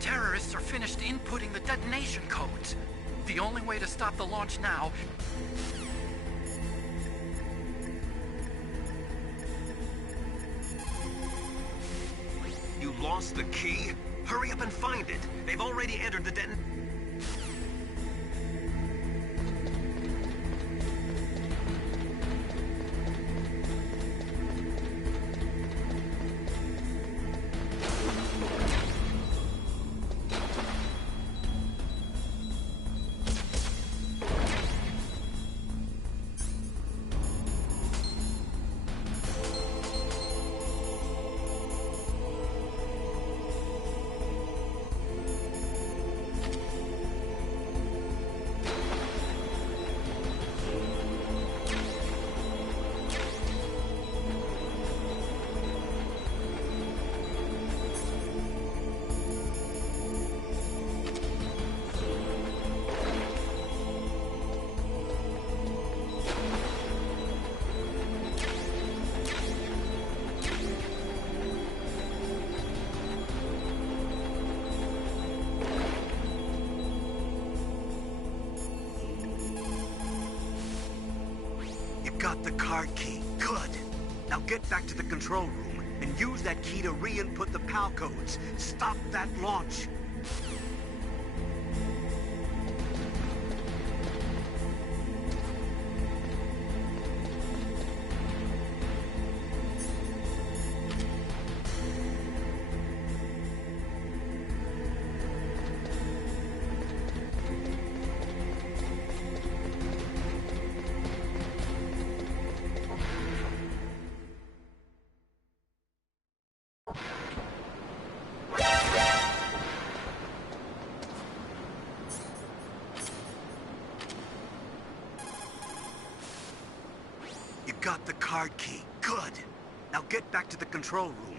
terrorists are finished inputting the detonation codes. The only way to stop the launch now... You lost the key? Hurry up and find it. They've already entered the Got the card key. Good. Now get back to the control room and use that key to re-input the PAL codes. Stop that launch. Got the card key. Good. Now get back to the control room.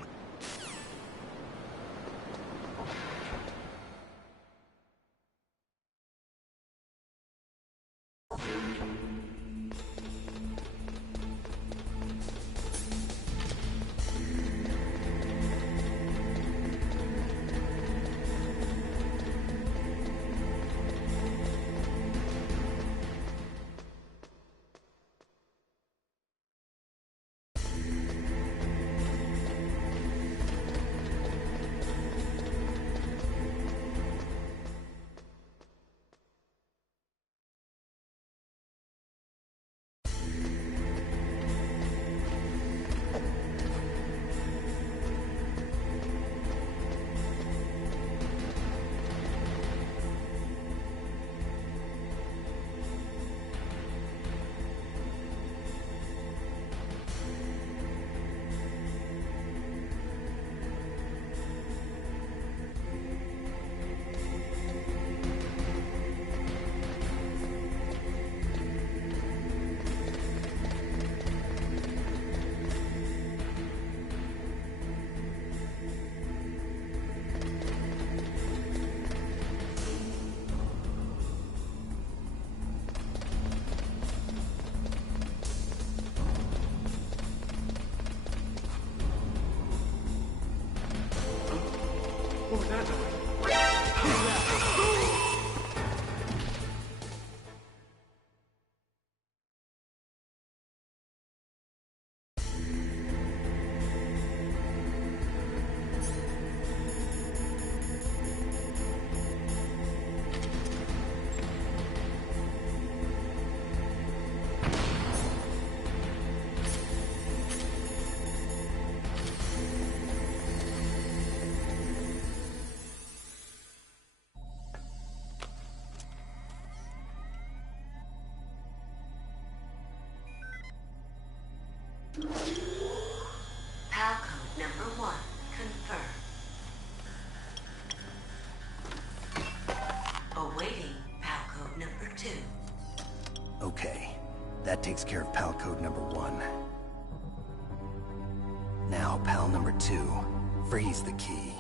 What was that noise? PAL code number 1, confirmed. Awaiting PAL code number 2. Okay, that takes care of PAL code number 1. Now, PAL number 2, freeze the key.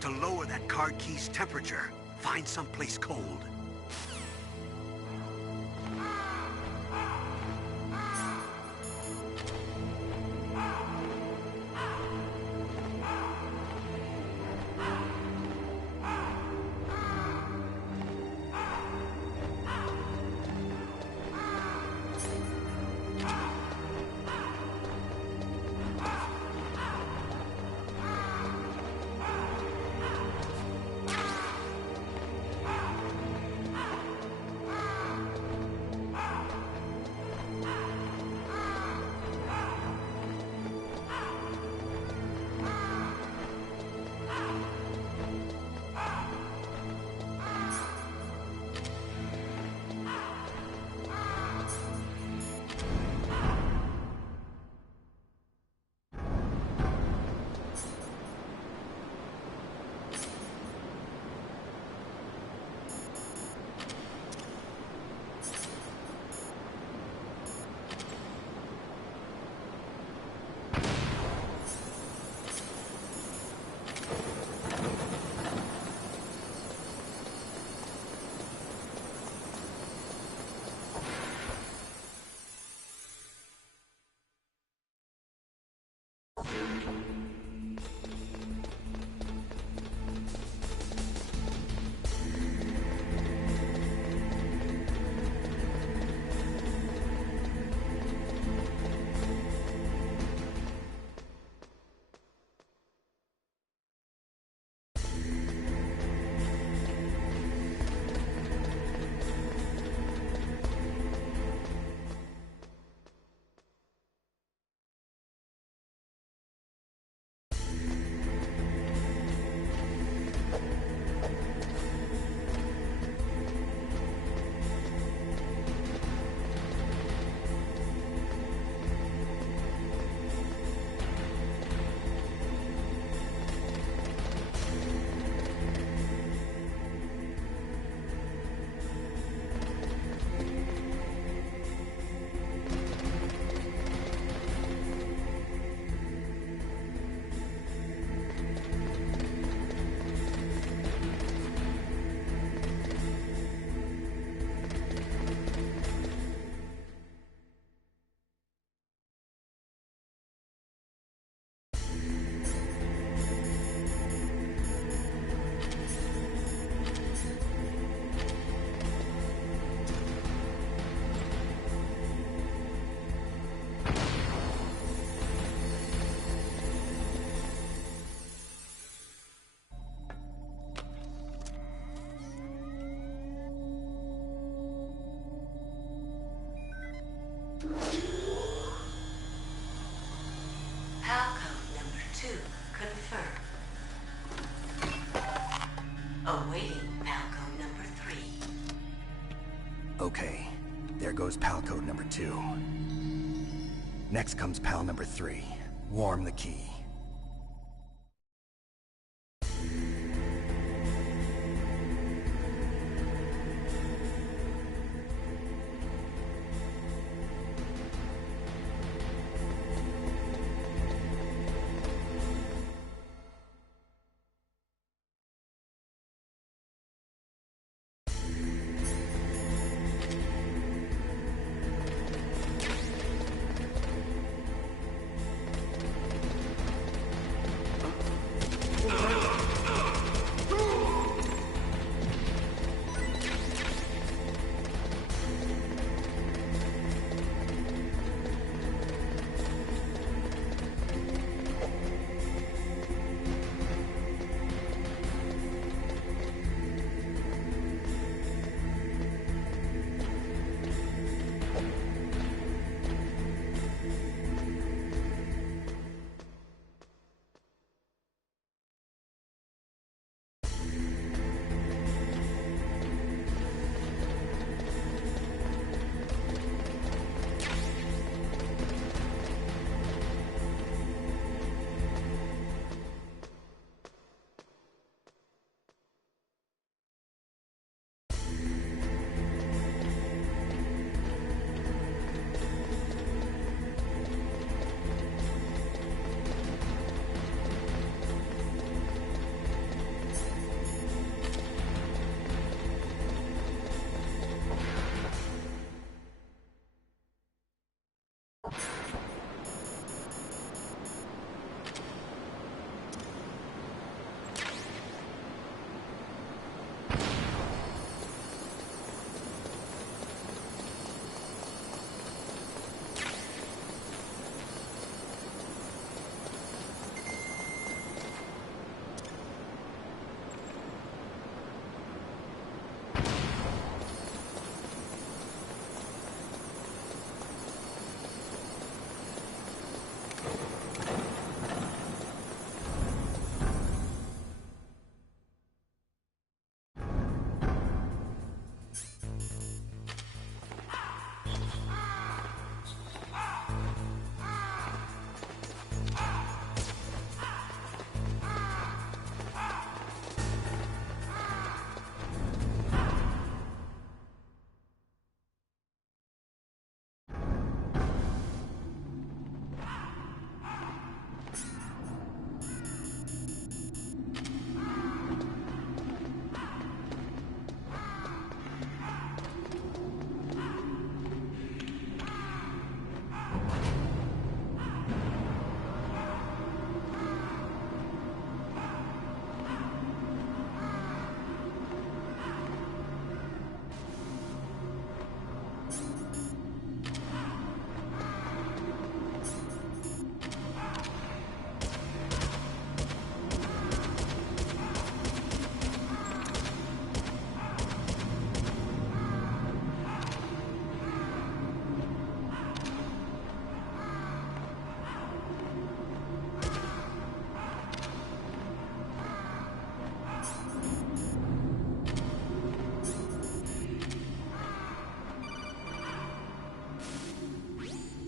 got to lower that card key's temperature. Find someplace cold. Palcode number 2 confirmed. Awaiting Palcode number 3. Okay, there goes pal code number 2. Next comes pal number 3. Warm the key.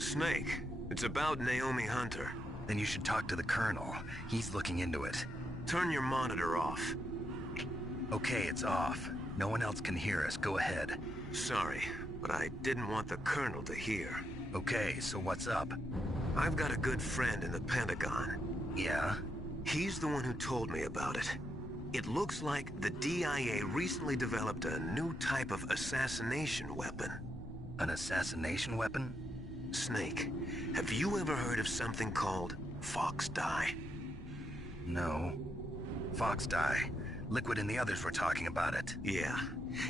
Snake, it's about Naomi Hunter. Then you should talk to the Colonel. He's looking into it. Turn your monitor off. Okay, it's off. No one else can hear us. Go ahead. Sorry, but I didn't want the Colonel to hear. Okay, so what's up? I've got a good friend in the Pentagon. Yeah? He's the one who told me about it. It looks like the DIA recently developed a new type of assassination weapon. An assassination weapon? Snake, have you ever heard of something called Fox Dye? No. Fox Dye. Liquid and the others were talking about it. Yeah.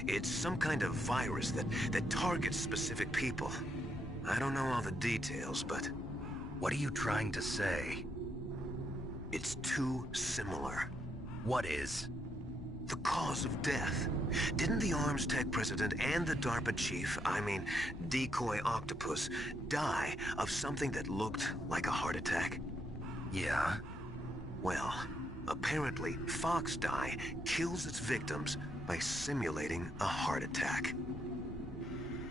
It's some kind of virus that targets specific people. I don't know all the details, but... What are you trying to say? It's too similar. What is? The cause of death. Didn't the Arms Tech president and the DARPA chief, Decoy Octopus, die of something that looked like a heart attack? Yeah? Well, apparently Fox Dye kills its victims by simulating a heart attack.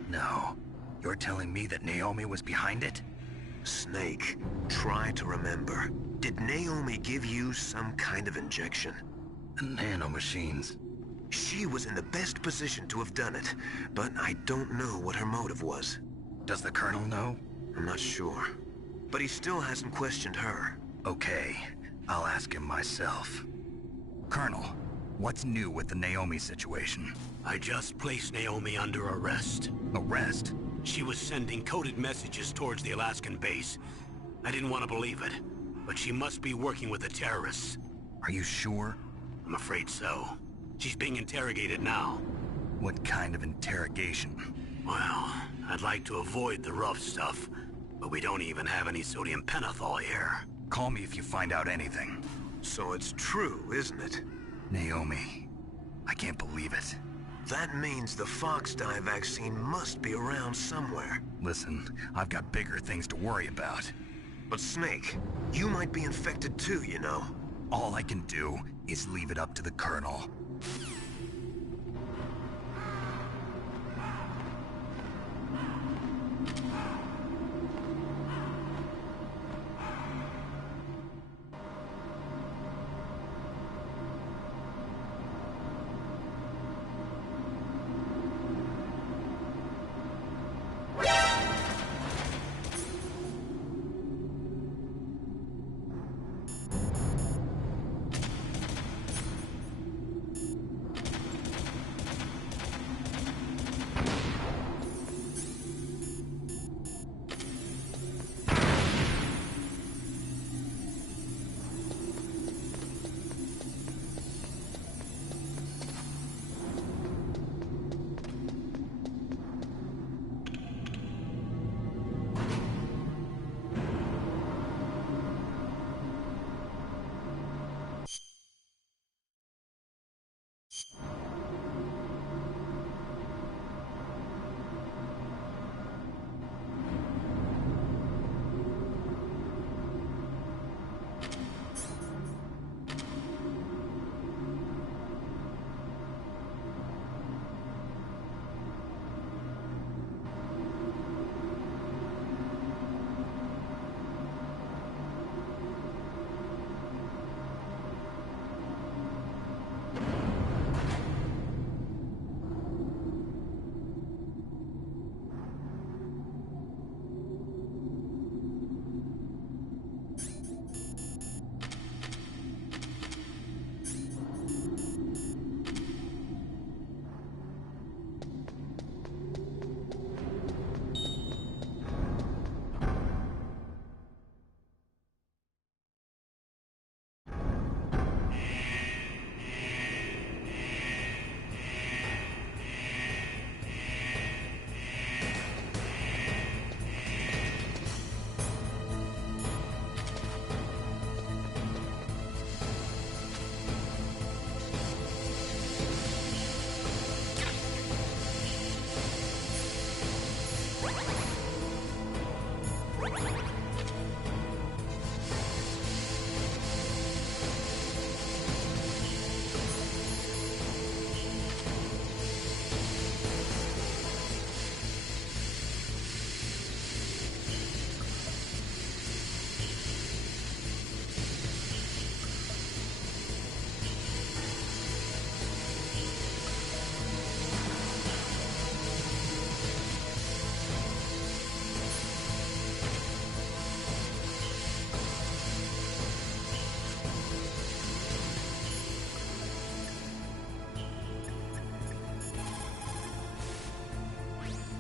No. You're telling me that Naomi was behind it? Snake, try to remember. Did Naomi give you some kind of injection? The nanomachines. She was in the best position to have done it, but I don't know what her motive was. Does the Colonel know? I'm not sure. But he still hasn't questioned her. Okay, I'll ask him myself. Colonel, what's new with the Naomi situation? I just placed Naomi under arrest. Arrest? She was sending coded messages towards the Alaskan base. I didn't want to believe it, but she must be working with the terrorists. Are you sure? I'm afraid so. She's being interrogated now. What kind of interrogation? Well, I'd like to avoid the rough stuff, but we don't even have any sodium pentothal here. Call me if you find out anything. So it's true, isn't it? Naomi. I can't believe it. That means the Fox Dye vaccine must be around somewhere. Listen, I've got bigger things to worry about. But Snake, you might be infected too, you know. All I can do is leave it up to the Colonel.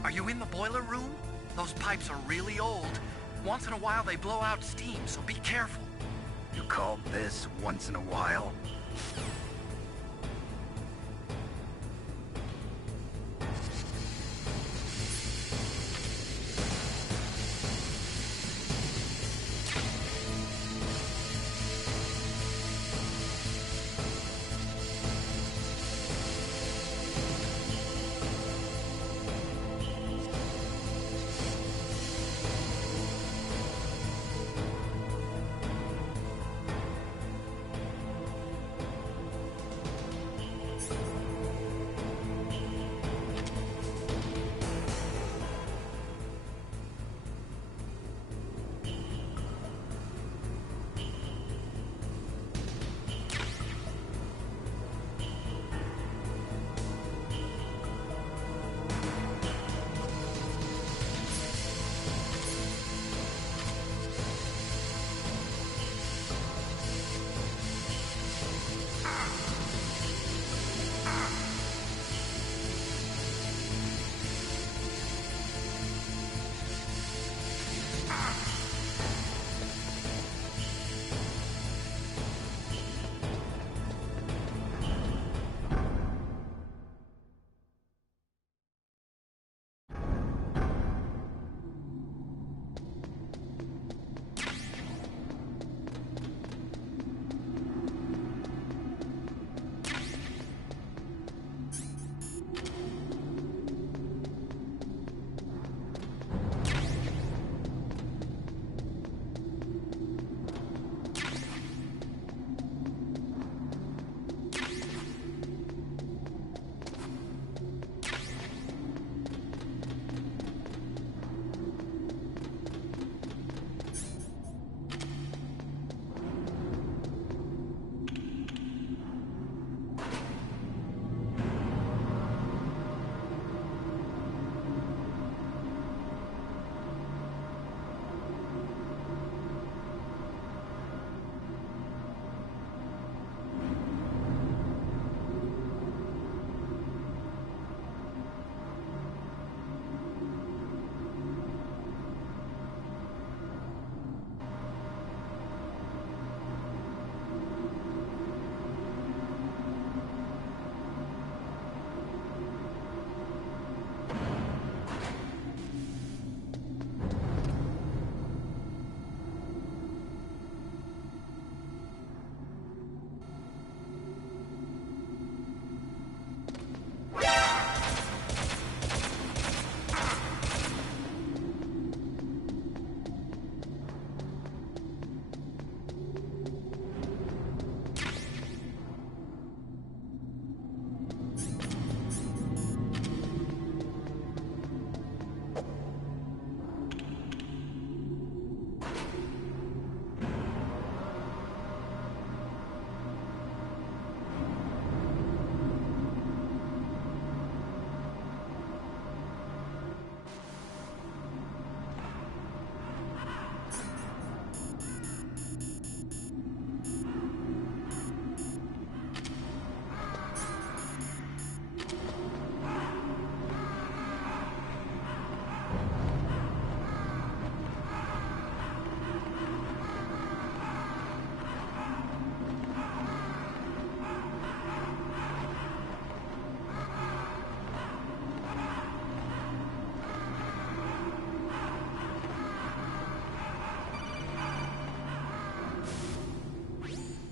Are you in the boiler room? Those pipes are really old. Once in a while they blow out steam, so be careful. You call this once in a while?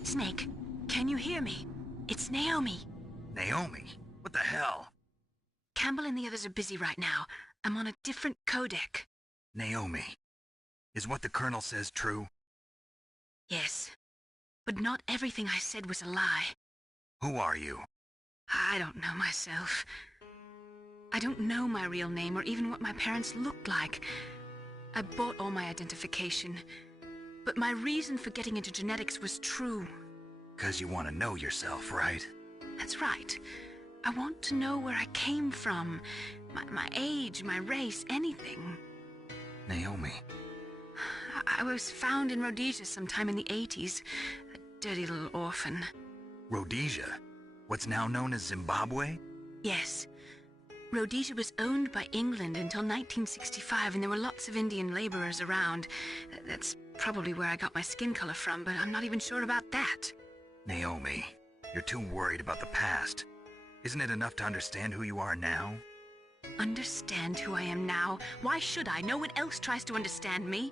Snake, can you hear me? It's Naomi. Naomi? What the hell? Campbell and the others are busy right now. I'm on a different codec. Naomi, is what the Colonel says true? Yes, but not everything I said was a lie. Who are you? I don't know myself. I don't know my real name or even what my parents looked like. I bought all my identification, but my reason for getting into genetics was true. 'Cause you want to know yourself, right? That's right. I want to know where I came from, my age, my race, anything. Naomi. I was found in Rhodesia sometime in the 80s. A dirty little orphan. Rhodesia? What's now known as Zimbabwe? Yes. Rhodesia was owned by England until 1965, and there were lots of Indian laborers around. That's probably where I got my skin color from, but I'm not even sure about that. Naomi, you're too worried about the past. Isn't it enough to understand who you are now? Understand who I am now? Why should I? No one else tries to understand me.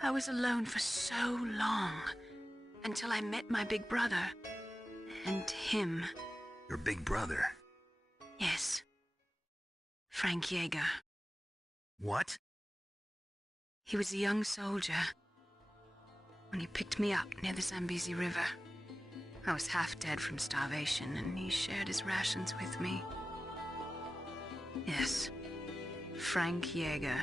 I was alone for so long, until I met my big brother. And him. Your big brother? Yes. Frank Yeager. What? He was a young soldier when he picked me up near the Zambezi River. I was half dead from starvation, and he shared his rations with me. Yes, Frank Yeager.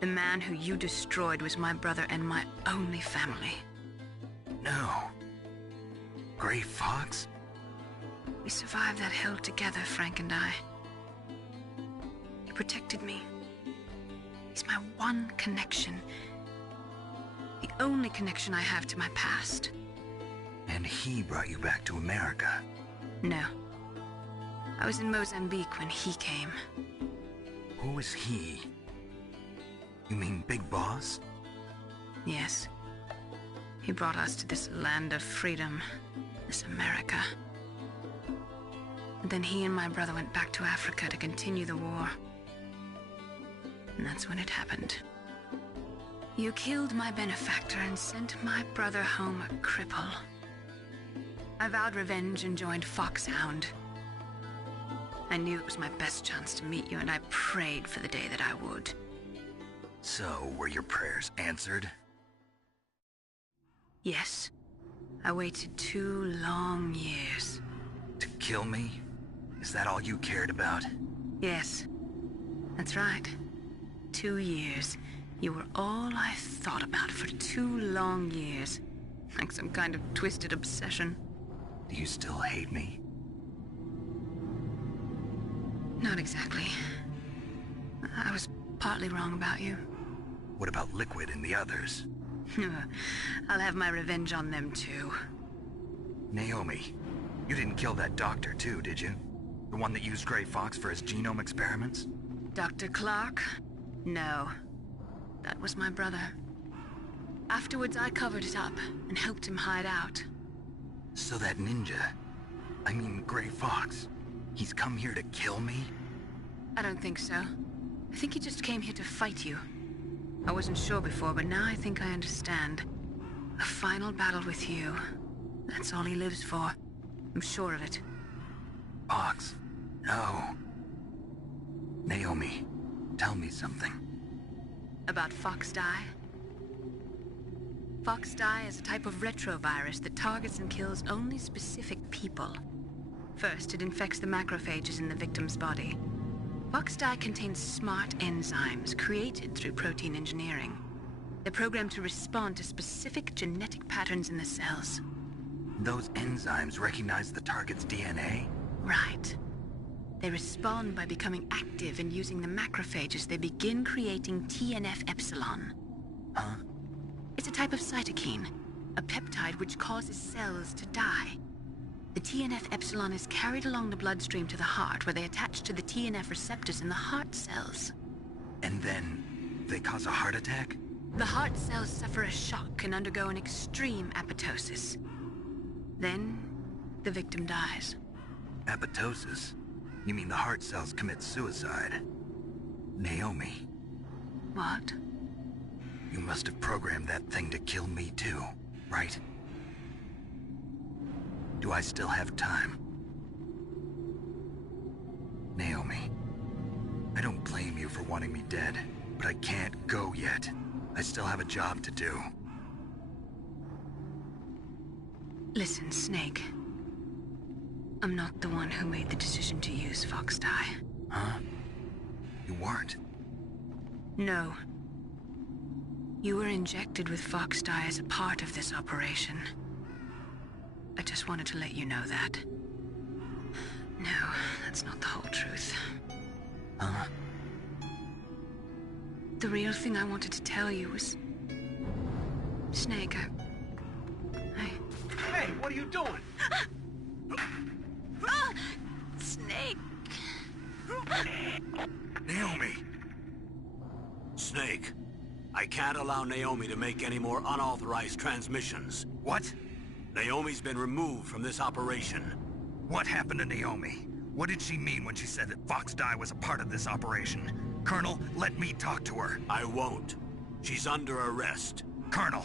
The man who you destroyed was my brother and my only family. No. Gray Fox? We survived that hell together, Frank and I. He protected me. He's my one connection. The only connection I have to my past. And he brought you back to America? No. I was in Mozambique when he came. Who is he? You mean Big Boss? Yes. He brought us to this land of freedom, this America. And then he and my brother went back to Africa to continue the war. And that's when it happened. You killed my benefactor and sent my brother home a cripple. I vowed revenge and joined Foxhound. I knew it was my best chance to meet you, and I prayed for the day that I would. So, were your prayers answered? Yes. I waited 2 long years. To kill me? Is that all you cared about? Yes. That's right. 2 years. You were all I thought about for 2 long years. Like some kind of twisted obsession. Do you still hate me? Not exactly. I was partly wrong about you. What about Liquid and the others? I'll have my revenge on them too. Naomi, you didn't kill that doctor too, did you? The one that used Gray Fox for his genome experiments? Dr. Clark? No. That was my brother. Afterwards, I covered it up and helped him hide out. So that ninja, I mean Gray Fox, he's come here to kill me? I don't think so. I think he just came here to fight you. I wasn't sure before, but now I think I understand. A final battle with you. That's all he lives for. I'm sure of it. Fox, no. Naomi, tell me something. About Fox-Die? Fox-Die is a type of retrovirus that targets and kills only specific people. First, it infects the macrophages in the victim's body. Fox-Die contains smart enzymes created through protein engineering. They're programmed to respond to specific genetic patterns in the cells. Those enzymes recognize the target's DNA? Right. They respond by becoming active and using the macrophages. They begin creating TNF-epsilon. Huh? It's a type of cytokine, a peptide which causes cells to die. The TNF-epsilon is carried along the bloodstream to the heart, where they attach to the TNF receptors in the heart cells. And then they cause a heart attack? The heart cells suffer a shock and undergo an extreme apoptosis. Then, the victim dies. Apoptosis? You mean the heart cells commit suicide? Naomi. What? You must have programmed that thing to kill me too, right? Do I still have time? Naomi, I don't blame you for wanting me dead, but I can't go yet. I still have a job to do. Listen, Snake. I'm not the one who made the decision to use Fox-Die. Huh? You weren't? No. You were injected with Fox-Die as a part of this operation. I just wanted to let you know that. No, that's not the whole truth. Huh? The real thing I wanted to tell you was... Snake, Hey, what are you doing? Snake! Naomi! Snake, I can't allow Naomi to make any more unauthorized transmissions. What? Naomi's been removed from this operation. What happened to Naomi? What did she mean when she said that Fox Die was a part of this operation? Colonel, let me talk to her. I won't. She's under arrest. Colonel,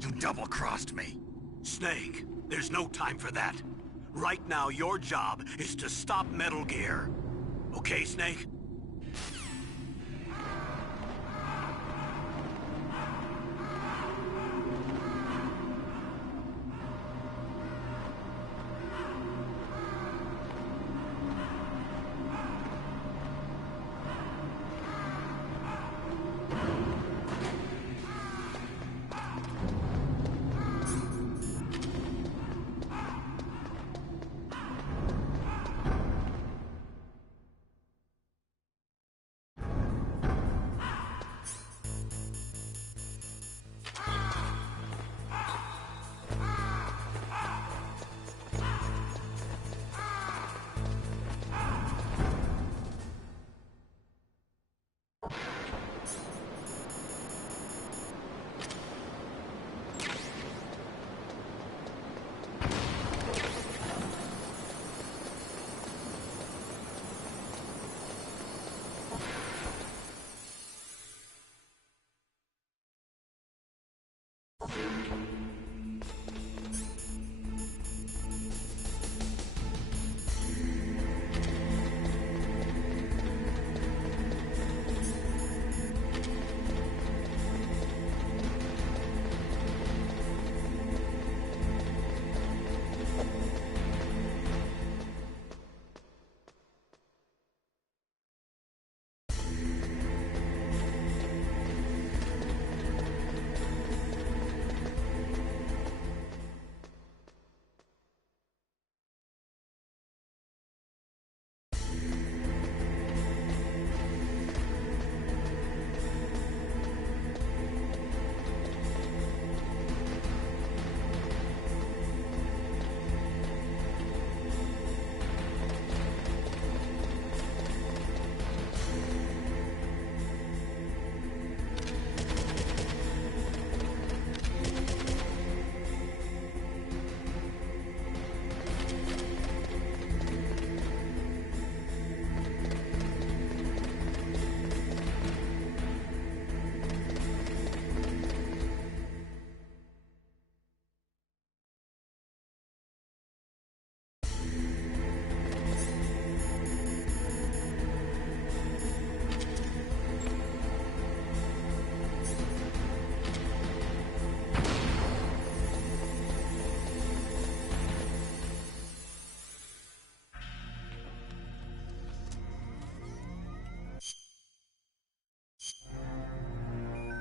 you double-crossed me. Snake, there's no time for that. Right now, your job is to stop Metal Gear. Okay, Snake?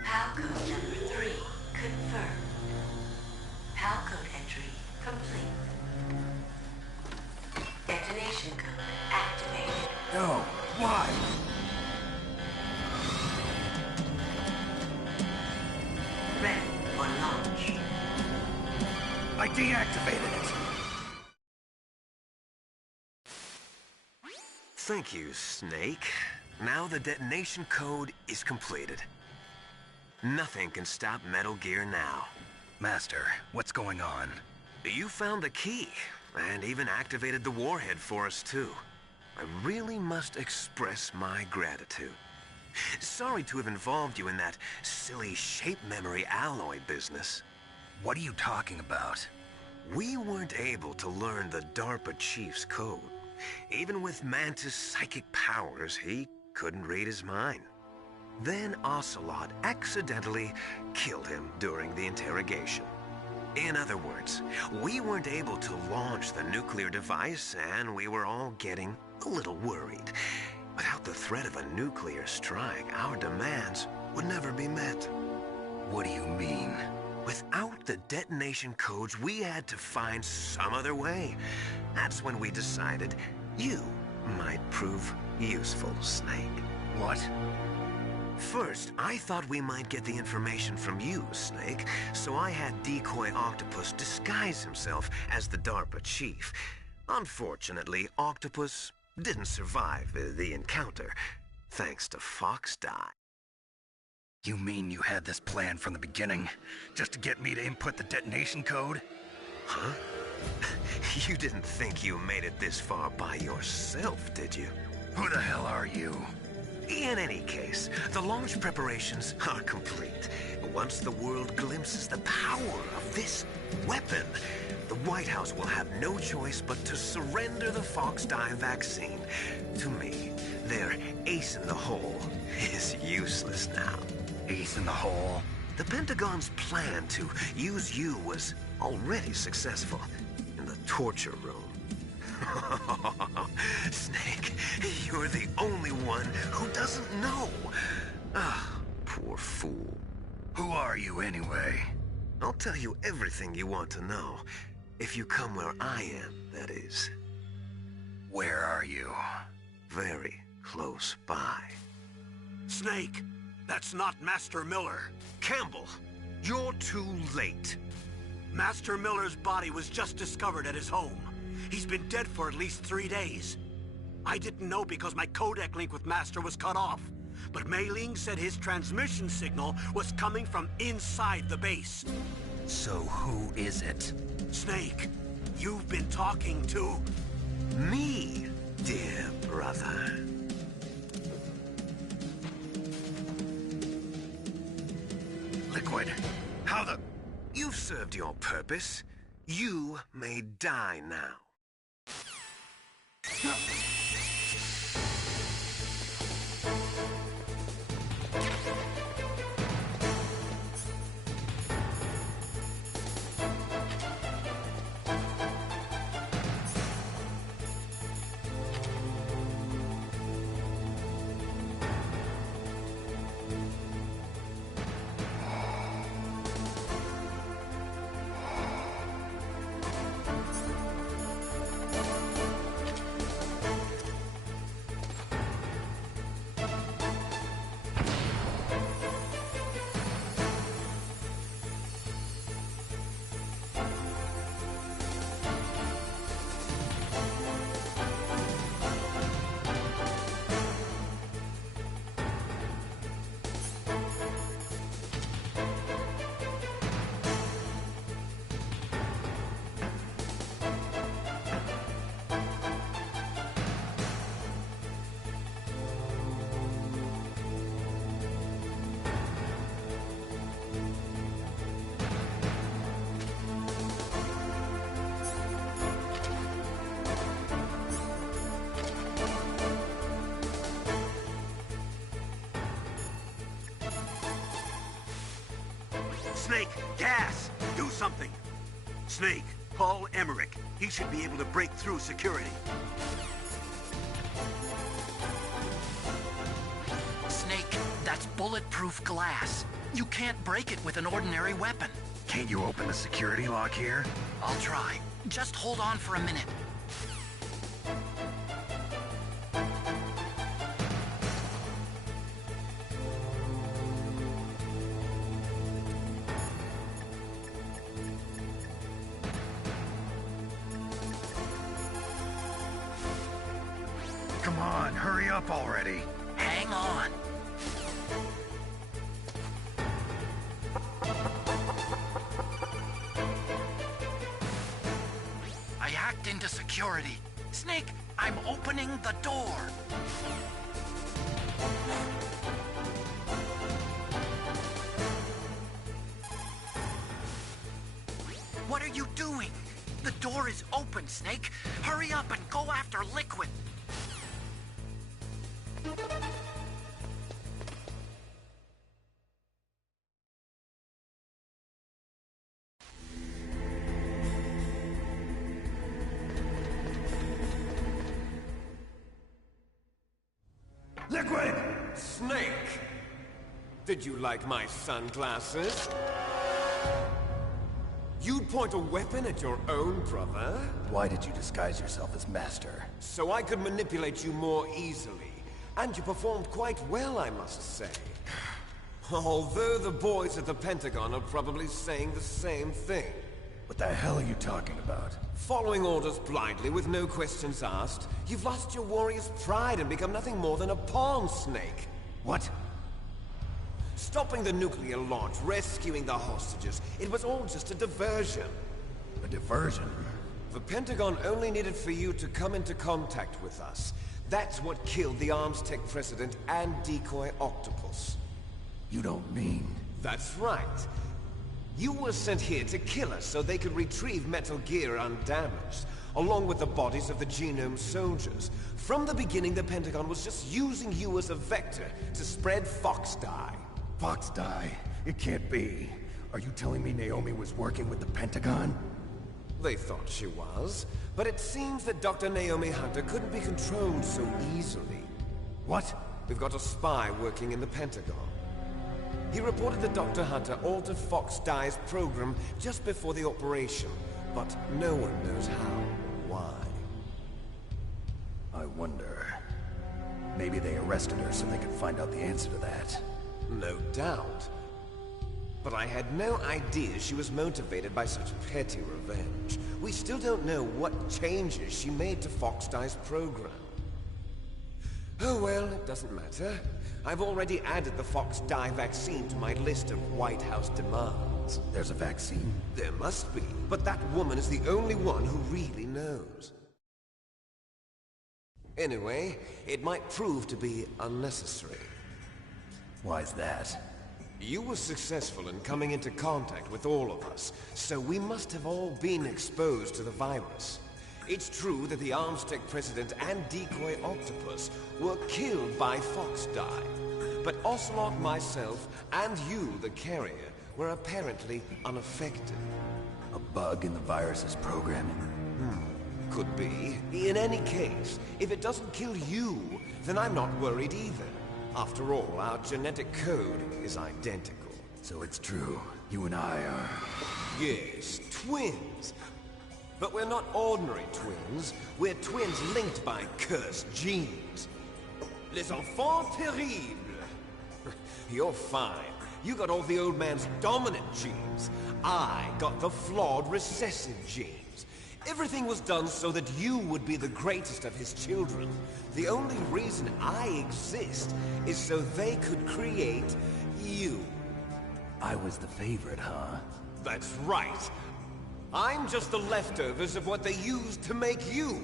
Palcode number 3 confirmed. Palcode entry complete. Detonation code activated. No, why? Ready for launch. I deactivated it. Thank you, Snake. Now the detonation code is completed. Nothing can stop Metal Gear now. Master, what's going on? You found the key, and even activated the warhead for us, too. I really must express my gratitude. Sorry to have involved you in that silly shape memory alloy business. What are you talking about? We weren't able to learn the DARPA chief's code. Even with Mantis' psychic powers, he couldn't read his mind. Then Ocelot accidentally killed him during the interrogation. In other words, we weren't able to launch the nuclear device, and we were all getting a little worried. Without the threat of a nuclear strike, our demands would never be met. What do you mean? Without the detonation codes, we had to find some other way. That's when we decided you might prove useful, Snake. What? First, I thought we might get the information from you, Snake, so I had Decoy Octopus disguise himself as the DARPA chief. Unfortunately, Octopus didn't survive the encounter, thanks to Fox Die. You mean you had this plan from the beginning, just to get me to input the detonation code? Huh? You didn't think you made it this far by yourself, did you? Who the hell are you? In any case, the launch preparations are complete. Once the world glimpses the power of this weapon, the White House will have no choice but to surrender the Fox Die vaccine to me. Their ace in the hole is useless now. Ace in the hole? The Pentagon's plan to use you was already successful in the torture room. Snake, you're the only one who doesn't know. Ah, poor fool. Who are you anyway? I'll tell you everything you want to know. If you come where I am, that is. Where are you? Very close by. Snake, that's not Master Miller. Campbell, you're too late. Master Miller's body was just discovered at his home. He's been dead for at least 3 days. I didn't know because my codec link with Master was cut off. But Mei Ling said his transmission signal was coming from inside the base. So who is it? Snake, you've been talking to... Me, dear brother. Liquid, how the... You've served your purpose. You may die now. Snake, gas! Do something! Snake, call Emmerich. He should be able to break through security. Snake, that's bulletproof glass. You can't break it with an ordinary weapon. Can't you open the security lock here? I'll try. Just hold on for a minute. Come on, hurry up already. Hang on. I hacked into security. Snake, I'm opening the door. What are you doing? The door is open, Snake. Hurry up and go after Liquid. Liquid! Snake! Did you like my sunglasses? You'd point a weapon at your own brother? Why did you disguise yourself as Master? So I could manipulate you more easily. And you performed quite well, I must say. Although the boys at the Pentagon are probably saying the same thing. What the hell are you talking about? Following orders blindly with no questions asked, you've lost your warrior's pride and become nothing more than a pawn snake. What? Stopping the nuclear launch, rescuing the hostages, it was all just a diversion. A diversion? The Pentagon only needed for you to come into contact with us. That's what killed the Armstech president and decoy Octopus. You don't mean... That's right. You were sent here to kill us so they could retrieve Metal Gear undamaged, along with the bodies of the Genome soldiers. From the beginning, the Pentagon was just using you as a vector to spread Fox Die. Fox Die? It can't be. Are you telling me Naomi was working with the Pentagon? They thought she was, but it seems that Dr. Naomi Hunter couldn't be controlled so easily. What? We've got a spy working in the Pentagon. He reported that Dr. Hunter altered Fox Die's program just before the operation, but no one knows how or why. I wonder... Maybe they arrested her so they could find out the answer to that. No doubt. But I had no idea she was motivated by such petty revenge. We still don't know what changes she made to Fox Die's program. Oh well, it doesn't matter. I've already added the Fox Die vaccine to my list of White House demands. There's a vaccine? There must be, but that woman is the only one who really knows. Anyway, it might prove to be unnecessary. Why's that? You were successful in coming into contact with all of us, so we must have all been exposed to the virus. It's true that the Armstech president and decoy Octopus were killed by Fox Die, but Ocelot, myself, and you, the carrier, were apparently unaffected. A bug in the virus's programming? Could be. In any case, if it doesn't kill you, then I'm not worried either. After all, our genetic code is identical. So it's true. You and I are... Yes, twins. But we're not ordinary twins. We're twins linked by cursed genes. Les enfants terribles. You're fine. You got all the old man's dominant genes. I got the flawed recessive genes. Everything was done so that you would be the greatest of his children. The only reason I exist is so they could create you. I was the favorite, huh? That's right. I'm just the leftovers of what they used to make you.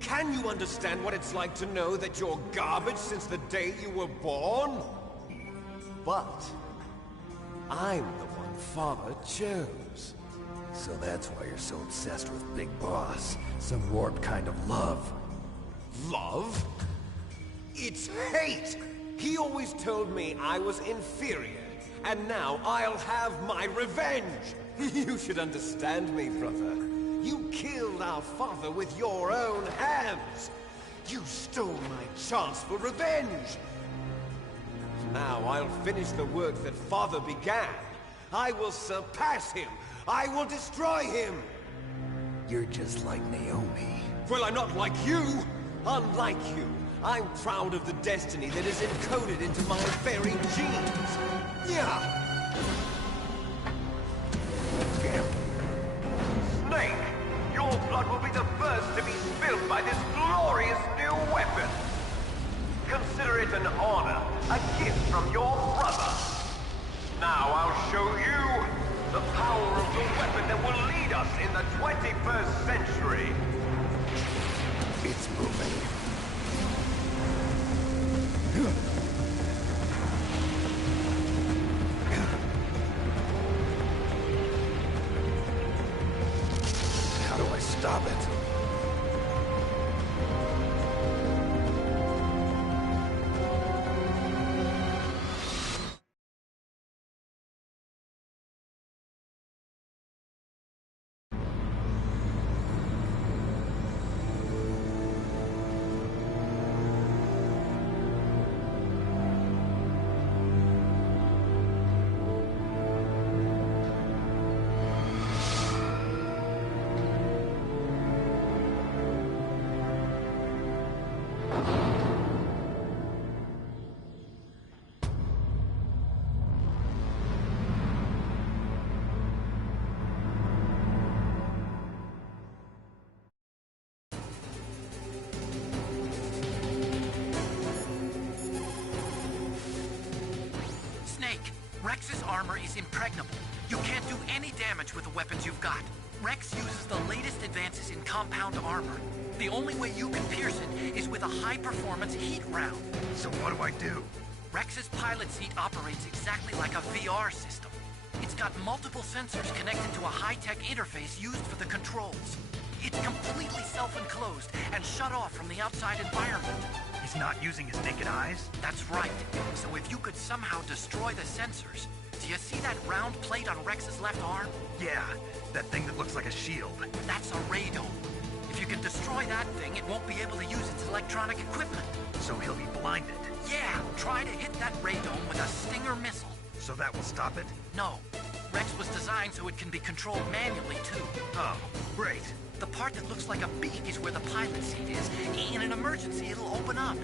Can you understand what it's like to know that you're garbage since the day you were born? But I'm the one Father chose. So that's why you're so obsessed with Big Boss. Some warped kind of love. Love? It's hate! He always told me I was inferior, and now I'll have my revenge! You should understand me, brother. You killed our father with your own hands! You stole my chance for revenge! Now I'll finish the work that Father began. I will surpass him! I will destroy him! You're just like Naomi. Well, I'm not like you! Unlike you, I'm proud of the destiny that is encoded into my very genes! Yeah! Snake, your blood will be the first to be spilled by this glorious new weapon. Consider it an honor, a gift from your brother. Now I'll show you the power of the weapon that will lead us in the 21st century. It's moving. Rex's armor is impregnable. You can't do any damage with the weapons you've got. Rex uses the latest advances in compound armor. The only way you can pierce it is with a high-performance heat round. So what do I do? Rex's pilot seat operates exactly like a VR system. It's got multiple sensors connected to a high-tech interface used for the controls. It's completely self-enclosed and shut off from the outside environment. He's not using his naked eyes? That's right. So if you could somehow destroy the sensors... Do you see that round plate on Rex's left arm? Yeah, that thing that looks like a shield. That's a radome. If you can destroy that thing, it won't be able to use its electronic equipment. So he'll be blinded. Yeah, try to hit that radome with a Stinger missile. So that will stop it? No. Rex was designed so it can be controlled manually, too. Oh, great. The part that looks like a beak is where the pilot seat is. In an emergency, it'll open up.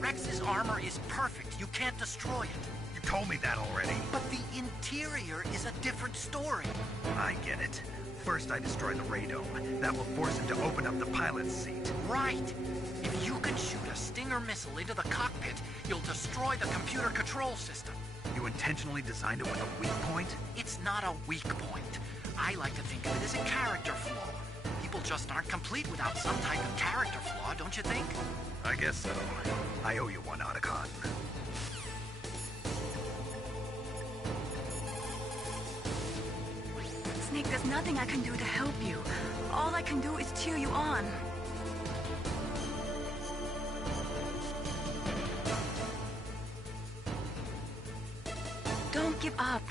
Rex's armor is perfect. You can't destroy it. You told me that already. But the interior is a different story. I get it. First I destroy the radome. That will force him to open up the pilot's seat. Right. If you can shoot a Stinger missile into the cockpit, you'll destroy the computer control system. You intentionally designed it with a weak point? It's not a weak point. I like to think of it as a character flaw. People just aren't complete without some type of character flaw, don't you think? I guess so. I owe you one, Otacon. Snake, there's nothing I can do to help you. All I can do is cheer you on. Don't give up.